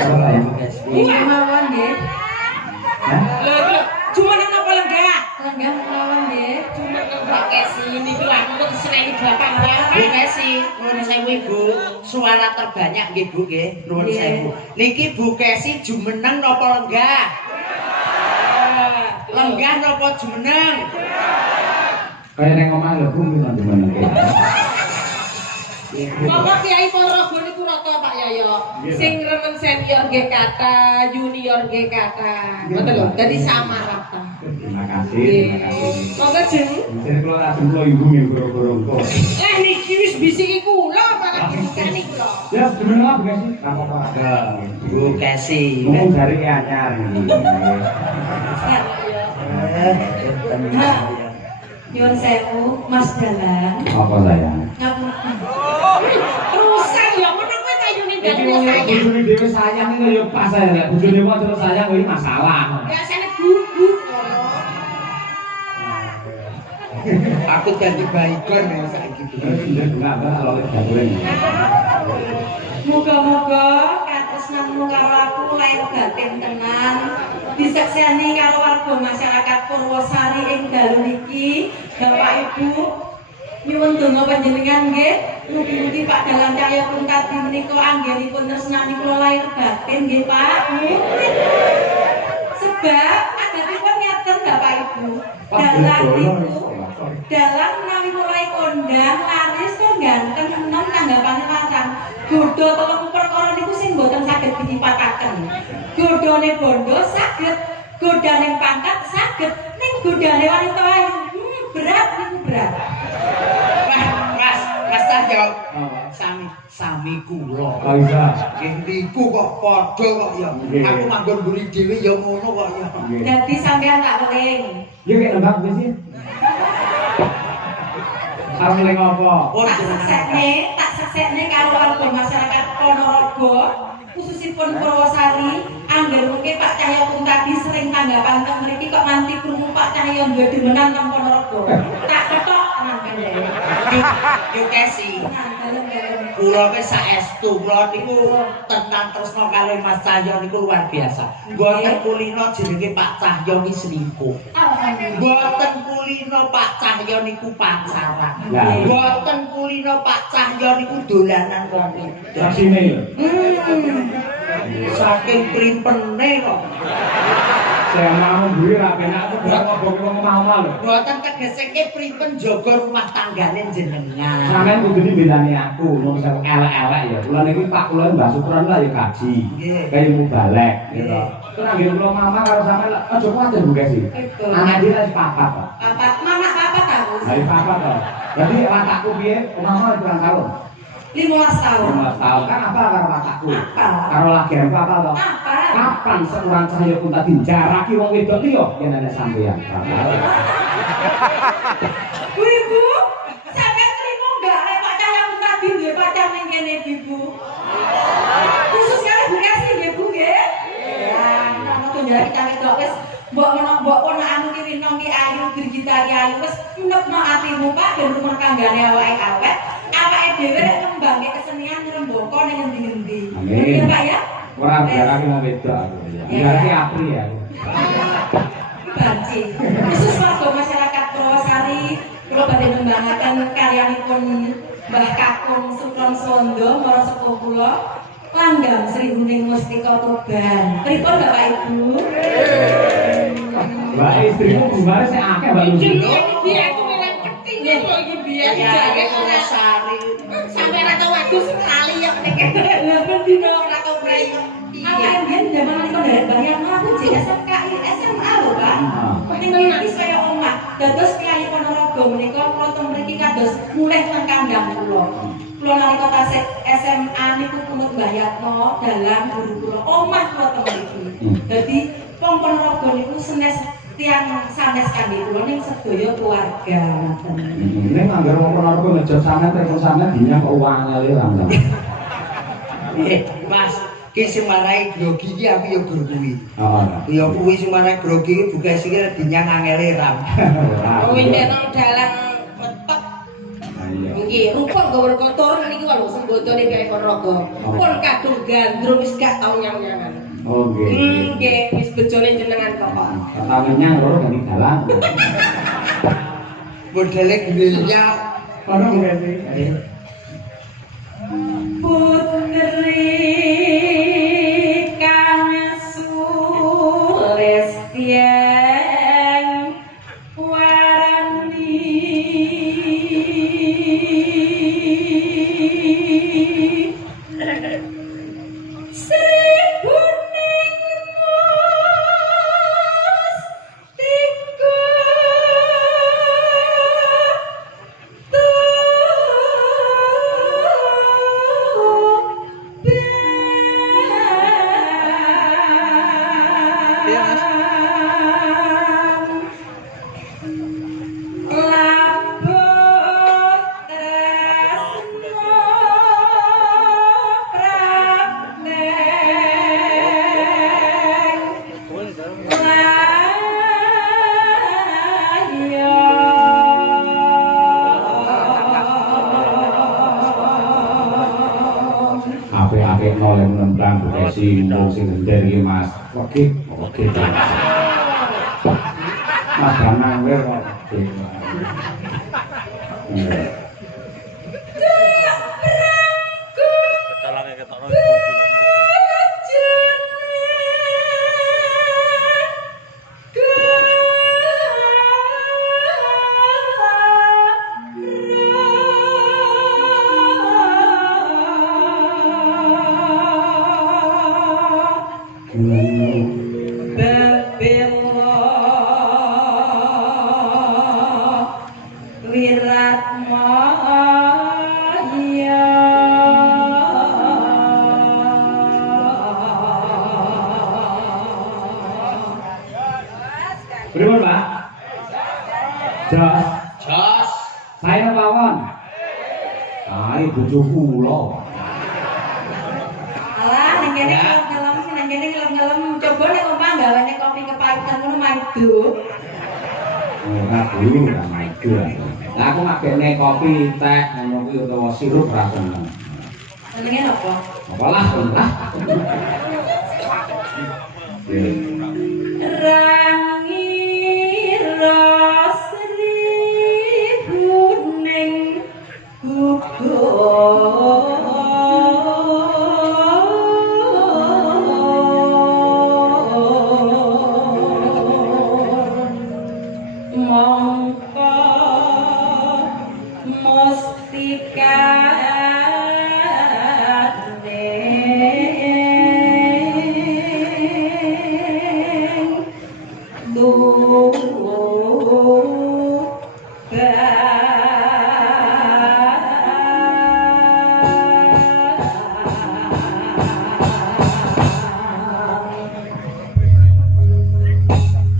Apa ya guys? Iya mawon nggih. Hah? Lho, cuma nang apa lenggah? Lenggah mawon nggih. Cuma nang Kesi niki aku kok seneni bapak Bu Kesi, nuwun sewu Ibu. Suara terbanyak nggih Bu nggih. Nuwun sewu. Niki Bu Kesi jumeneng napa lenggah? Lenggah napa jumeneng? Kayak neng omah lho Bu gimana gimana. Bapak Kiai Ponorogo niku rata Pak Yayo. Sing remen senior nggih kata, junior nggih kata. Ngoten lho, dadi sama rata. Terima kasih. Monggo jeng. Sing kula ajeng kula ibu nggih goro-goro engko. Niki wis bisiki kula para kene kula. Ya sebenarnya apa guys? Apa-apa. Bu Kesi. Ngomong dari anyar iki. Nyuwun sewu, Mas Dalang. Apa sayang? Ngapunten. Rusak ya ngono kowe tayune dalem sayang. Bojone dhewe sayang iki ya pas ae lek bojone kok terus sayang kuwi masalah. Biasane gugu. Aku dadi baikon ya saiki. Muga-muga katresnanmu karo aku lair batin tenan. Disekseni karo warga masyarakat Purwosari ing dalu niki, Bapak Ibu. Nyuwun donga panjenengan nggih, mugi-mugi Pak Dalang Cahya Kuntadi menika anggenipun tresnani kula lair batin nggih Pak. Sebab adatipun ngaten Bapak Ibu. Dalang menawi mulai kondang laris kok ganteng enom tanggapane larang. Godho telung perkara niku sing mboten saged ditipataken. Godhone bondo saged, godane pangkat saged, ning godane wanita ayu berat niku berat. Mas Cahyo. Sami kula. Oh iya. Nggih niku kok padha kok ya. Aku manggon mburi dhewe ya ngono kok ya. Dadi sampean tak weling. Ya kayak lembab wis sih. Karo ning apa? Tak seksekne karo warga masyarakat Ponorogo, khususipun Purwosari, angger mungkin Pak Cahya Kuntadi sering tanggapan teng mriki kok nganti krungu Pak Cahya duwe demenan teng Ponorogo. Tak ketok nang kene. Yo Kesi. Nah, dalem-dalem. Kula wis saestu, kula niku tenan tresna kali Mas Cahyo niku luar biasa. Mboten kulino jenenge Pak Cahyo ki selingkuh. Mboten kulino Pak Cahyo niku pacaran. Mboten kulino Pak Cahyo niku dolanan wong wedok. Rasine lho. Saking primpene kok. Saya mau duwe ra penak aku gak ngobrol wong omah-omah lho. Mboten tegeseke pripun jaga rumah tanggane jenengan. Sampeyan kudu dibelani aku, wong sing elek-elek ya. Kula niki Pak kula Mbah Sukron lah ya gaji. Kayak mubalek gitu. Terus nggih kula mama karo sampeyan aja kuwatir Bu Kesi. Anak dia wis papat, Pak. Papat, mama papat aku. Dari papat to. Jadi watakku piye? Omah-omah kurang tahun. 15 tahun. 15 tahun kan apa karo watakku? Apa? Karo lagi apa to? Apa? Kapan seorang Cahya Kuntadi jaraki wong wedok liya yen ana sampeyan? Bu Ibu, sampeyan terima enggak lek Pak Cahya Kuntadi duwe pacar ning kene Ibu? Khusus kali Bu Kesi nggih Bu nggih? Ya, ngono tunjak kita wedok wis mbok ponakmu ki Rino ki ayu, Girgita ki ayu wis enekno atimu Pak ben rumah tanggane awake awet. Awake dhewe rek ngembangke kesenian ngrembaka ning endi-endi. Nggih Pak ya? Ora jaraki wong wedok aku. Jaraki apri ya. Banci. Khusus warga masyarakat Purwosari, kula badhe nembangaken karyanipun Mbah Kakung Sukron Sondo para sepuh kula Langgam Sri Huning Mustika Tuban. Pripun Bapak Ibu? Mbak istrimu gimana sih akeh Mbak Lucy? Iki aku milih petinge kok iki biyen jare ora Sari. sampe ora tau wedhus sekali ya nek. Lha ben dino ora tau prei. Awake biyen jaman niku nderek bayang aku jek SMKI SMA lho Pak. Ning iki saya omah. Dados Kyai Ponorogo menika kula teng mriki kados mulih nang kandhang kula. Kula nalika tasik SMA niku punut Mbah Yatno dalang guru kula omah kula teng mriki. Dadi wong Ponorogo niku senes tiang sanes kami kula ning sedaya keluarga ngoten. Ning anggar wong Ponorogo ngejot sampean telepon sampean dinya kok uang ngale ra. Mas, ki sing marai grogi iki aku ya guru kuwi. Oh. Ya kuwi sing marai grogi iki buka sing dinyang angele ram. Kuwi nek nang dalan metek. Nggih, rupa gawe kotor niki lho botone kaya Ponorogo. Pun kadung gandrung wis gak tau nyang-nyangan. Oh nggih. Nggih, wis bojone jenengan kok. Kata nyang loro ganti dalan. Modele grilnya Ono nggih sih. Putri kang sulestyen warani apik-apik noleh nentang bukesi mung sing ngender iki Mas. Oke. Mas Danang wae kok. Ketalange ketokno kunci Pripun, Pak? Jos. jos Saya mawon. Kae bojo kula. Alah, nang kene ngelem-ngelem, coba nek omah gawane kopi kepahitan ngono maido. Ora dulu ora maido. Lah aku ngakene kopi teh ngono kuwi utawa sirup ra seneng. Senenge napa? Apalah, lah. Rangira seribuning mongko mustika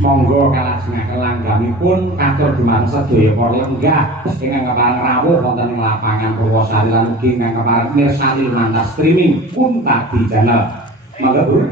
Monggo kalajengaken langgamipun katur dumateng sedaya para lenggah ingkang kepareng rawuh wonten ing lapangan Purwosari lan ugi ingkang kepareng mirsani lumantar streaming Unta di channel. Monggo Bu.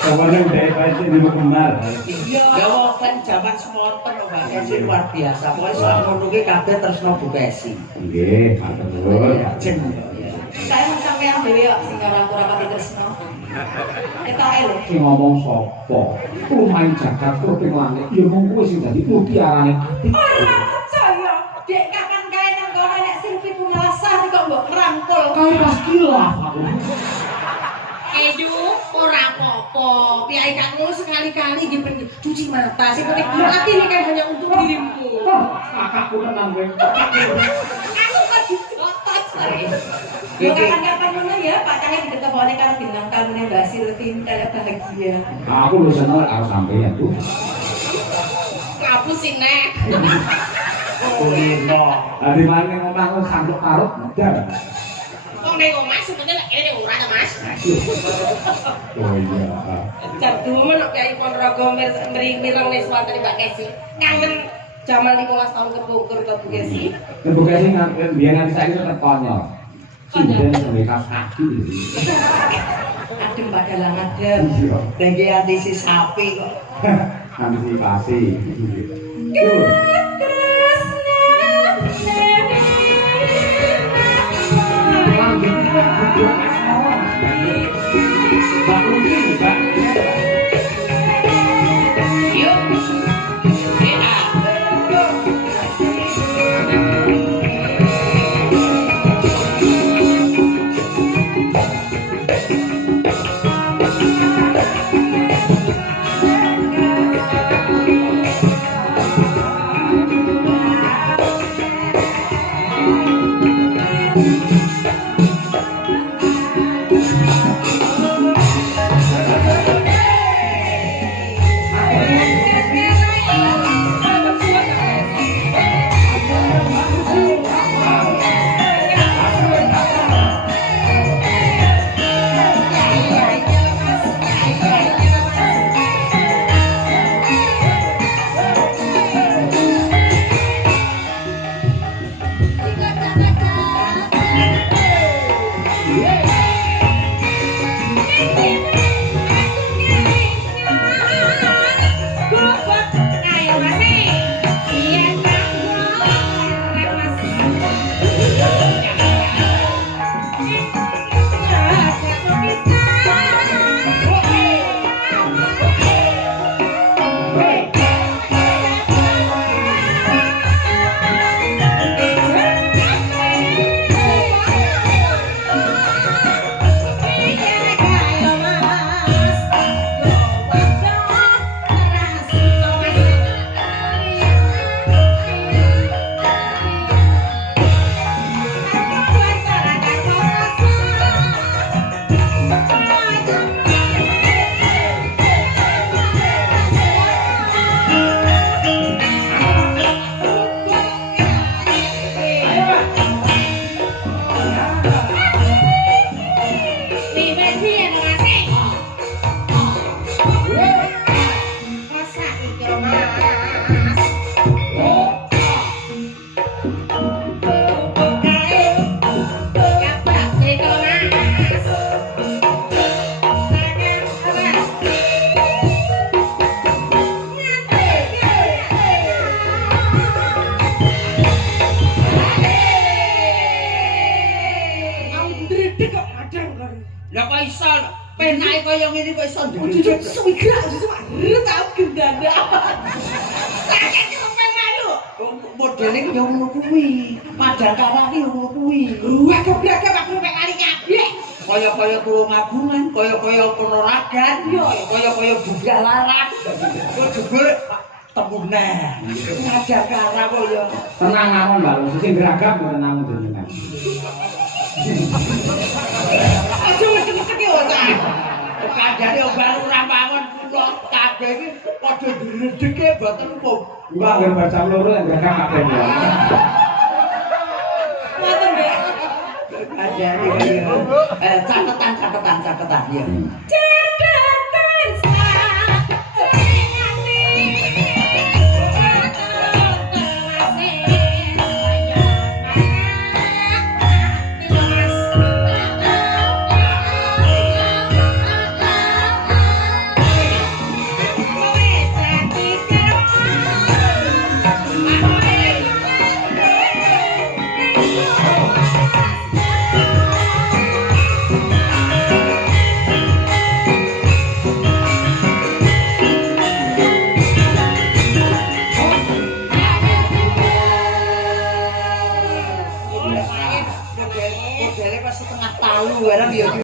Kabarnya udah pasti di Kemar. Ya kan jaman semonten lho Mbak Kesi luar biasa. Pokoke selama nunggu kabeh tresno Bu Kesi. Nggih, matur. Jeneng. Saya sampean dhewe kok sing ora pati tresno. Ketoke lho. Sing ngomong sapa? Main Jakarta ping langit. Ya mung kuwi sing dadi mutiarane ati. Ora percaya. Dek kapan kae nang kono nek sing 17 kok mbok ngrangkul. Kae pas kilaf aku. Edu ora apa-apa. Piyai kamu sekali-kali nggih cuci mata. Sing penting hati ini kan hanya untuk dirimu. Kakakku tenang kowe. Aku kok dikotot sare. Ya kapan-kapan ngono ya, Pak Cahya ditetepone karo bintang tamune Mbak Silvin kaya bahagia. Aku lu seneng karo sampeyan tuh. Kapu sih nek. Kulino. Adi mane ngomong sanduk karut ndar. Kok ning omah sebetulnya lek kene ora ta, Mas? Oh iya. Jadumen kok Kyai Ponorogo mireng ning wonten Mbak Kesi. Kangen jaman 15 tahun kepungkur ke Bu Kesi. Bu Kesi biyen nganti saiki tetep konyol. Sinden menika kaki. Adem padalang adem. Iya. Lagi antisi sapi kok. Antisipasi. Yo. Lah kok iso penake kaya ngene kok iso Jujur suwi gerak cuma tau gendanda. Sakit kok malu. Modeling yo ngono kuwi. Padakarane yo ngono kuwi. Wah kebrake aku mek kali kabeh. Kaya-kaya tulung agungan, kaya-kaya penolagan, kaya-kaya budal laras. Kok jebul temunan. Padakara kok yo. Tenang mawon, Mbak. Sing geragam mboten namung jenengan. Aja ngecek-ngecek yo ta. Kandhane baru ora bangun kula kabeh iki padha diredeke mboten umum. Mbak nggih baca loro yang geragam kabeh. Ngoten, Mbak. Ada catatan ya. Modele pas setengah talu barang ya.